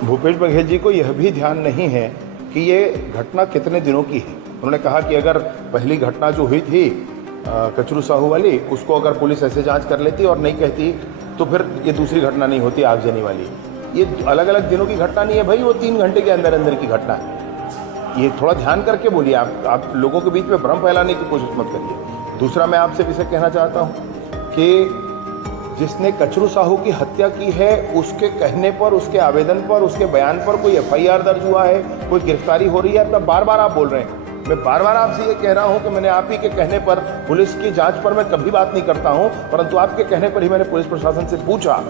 भूपेश बघेल जी को यह भी ध्यान नहीं है कि ये घटना कितने दिनों की है। उन्होंने कहा कि अगर पहली घटना जो हुई थी कचरू साहू वाली, उसको अगर पुलिस ऐसे जांच कर लेती और नहीं कहती तो फिर ये दूसरी घटना नहीं होती आगजनी वाली। ये अलग अलग दिनों की घटना नहीं है भाई, वो 3 घंटे के अंदर अंदर की घटना है। ये थोड़ा ध्यान करके बोलिए। आप लोगों के बीच में भ्रम फैलाने की कोशिश मत करिए। दूसरा, मैं आपसे विषय कहना चाहता हूँ कि जिसने कचरू साहू की हत्या की है उसके कहने पर, उसके आवेदन पर, उसके बयान पर कोई एफआईआर दर्ज हुआ है, कोई गिरफ्तारी हो रही है। बार बार आप बोल रहे हैं, मैं बार बार आपसे ये कह रहा हूं कि मैंने आप ही के कहने पर, पुलिस की जांच पर मैं कभी बात नहीं करता हूं, परंतु आपके कहने पर ही मैंने पुलिस प्रशासन से पूछा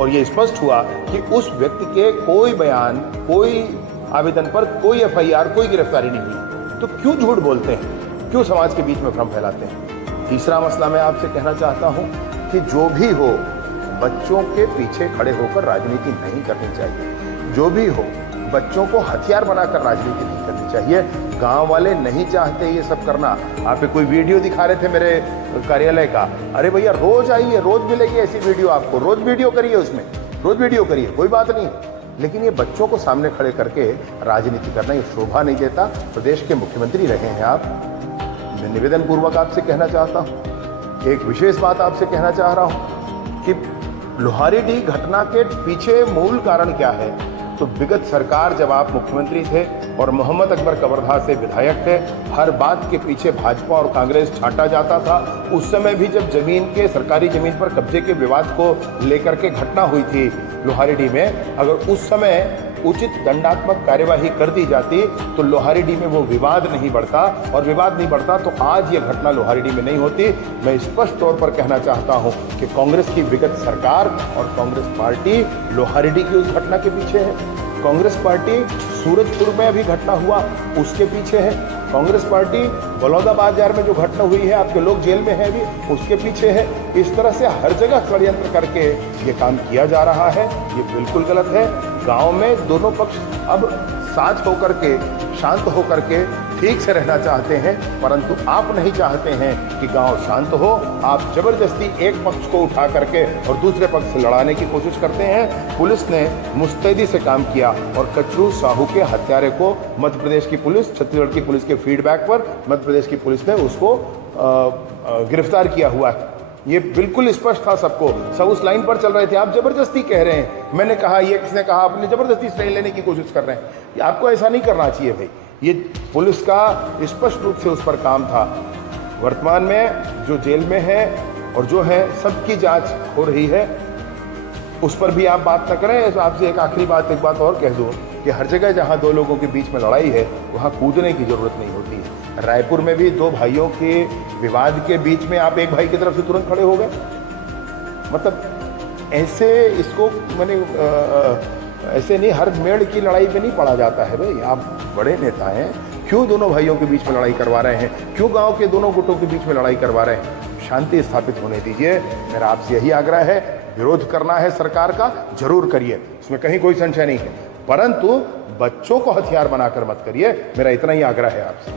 और ये स्पष्ट हुआ कि उस व्यक्ति के कोई बयान, कोई आवेदन पर कोई एफआईआर, कोई गिरफ्तारी नहीं हुई। तो क्यों झूठ बोलते हैं, क्यों समाज के बीच में भ्रम फैलाते हैं? तीसरा मसला मैं आपसे कहना चाहता हूं कि जो भी हो, बच्चों के पीछे खड़े होकर राजनीति नहीं करनी चाहिए। जो भी हो, बच्चों को हथियार बनाकर राजनीति नहीं करनी चाहिए। गांव वाले नहीं चाहते ये सब करना। आप कोई वीडियो दिखा रहे थे मेरे कार्यालय का, अरे भैया रोज आइए, रोज मिलेगी ऐसी वीडियो आपको, रोज वीडियो करिए, उसमें रोज वीडियो करिए, कोई बात नहीं। लेकिन ये बच्चों को सामने खड़े करके राजनीति करना ये शोभा नहीं देता। प्रदेश के मुख्यमंत्री रहे हैं आप। मैं निवेदन पूर्वक आपसे कहना चाहता हूँ, एक विशेष बात आपसे कहना चाह रहा हूं कि लोहारीडीह घटना के पीछे मूल कारण क्या है। तो विगत सरकार, जब आप मुख्यमंत्री थे और मोहम्मद अकबर कवर्धा से विधायक थे, हर बात के पीछे भाजपा और कांग्रेस छांटा जाता था। उस समय भी जब जमीन के, सरकारी जमीन पर कब्जे के विवाद को लेकर के घटना हुई थी लोहारीडीह में, अगर उस समय उचित दंडात्मक कार्यवाही कर दी जाती तो लोहारीडीह में वो विवाद नहीं बढ़ता, और विवाद नहीं बढ़ता तो आज ये घटना लोहारीडीह में नहीं होती। मैं स्पष्ट तौर पर कहना चाहता हूं कि कांग्रेस की विगत सरकार और कांग्रेस पार्टी लोहारीडीह की उस घटना के पीछे है। कांग्रेस पार्टी सूरजपुर में अभी घटना हुआ उसके पीछे है। कांग्रेस पार्टी बलौदा बाजार में जो घटना हुई है, आपके लोग जेल में हैं अभी, उसके पीछे है। इस तरह से हर जगह षड्यंत्र करके ये काम किया जा रहा है, ये बिल्कुल गलत है। गांव में दोनों पक्ष अब साथ होकर के, शांत होकर के ठीक से रहना चाहते हैं, परंतु आप नहीं चाहते हैं कि गांव शांत हो। आप जबरदस्ती एक पक्ष को उठा करके और दूसरे पक्ष से लड़ाने की कोशिश करते हैं। पुलिस ने मुस्तैदी से काम किया और कचरू साहू के हत्यारे को मध्य प्रदेश की पुलिस, छत्तीसगढ़ की पुलिस के फीडबैक पर मध्य प्रदेश की पुलिस ने उसको गिरफ्तार किया हुआ है। ये बिल्कुल स्पष्ट था सबको, सब उस लाइन पर चल रहे थे। आप जबरदस्ती कह रहे हैं, मैंने कहा, ये किसने कहा, आपने जबरदस्ती स्टाइल लेने की कोशिश कर रहे हैं। आपको ऐसा नहीं करना चाहिए भाई। ये पुलिस का स्पष्ट रूप से उस पर काम था। वर्तमान में जो जेल में है और जो है, सबकी जांच हो रही है, उस पर भी आप बात न करें। आपसे एक आखिरी बात, एक बात और कह दूं कि हर जगह जहां दो लोगों के बीच में लड़ाई है वहां कूदने की जरूरत नहीं होती है। रायपुर में भी दो भाइयों के विवाद के बीच में आप एक भाई की तरफ से तुरंत खड़े हो गए। मतलब ऐसे इसको मैंने ऐसे नहीं, हर मेड़ की लड़ाई में नहीं पड़ा जाता है भाई। आप बड़े नेता हैं, क्यों दोनों भाइयों के बीच में लड़ाई करवा रहे हैं? क्यों गांव के दोनों गुटों के बीच में लड़ाई करवा रहे हैं? शांति स्थापित होने दीजिए। मेरा आपसे यही आग्रह है। विरोध करना है सरकार का, जरूर करिए, इसमें कहीं कोई संशय नहीं है, परंतु बच्चों को हथियार बनाकर मत करिए। मेरा इतना ही आग्रह है आपसे।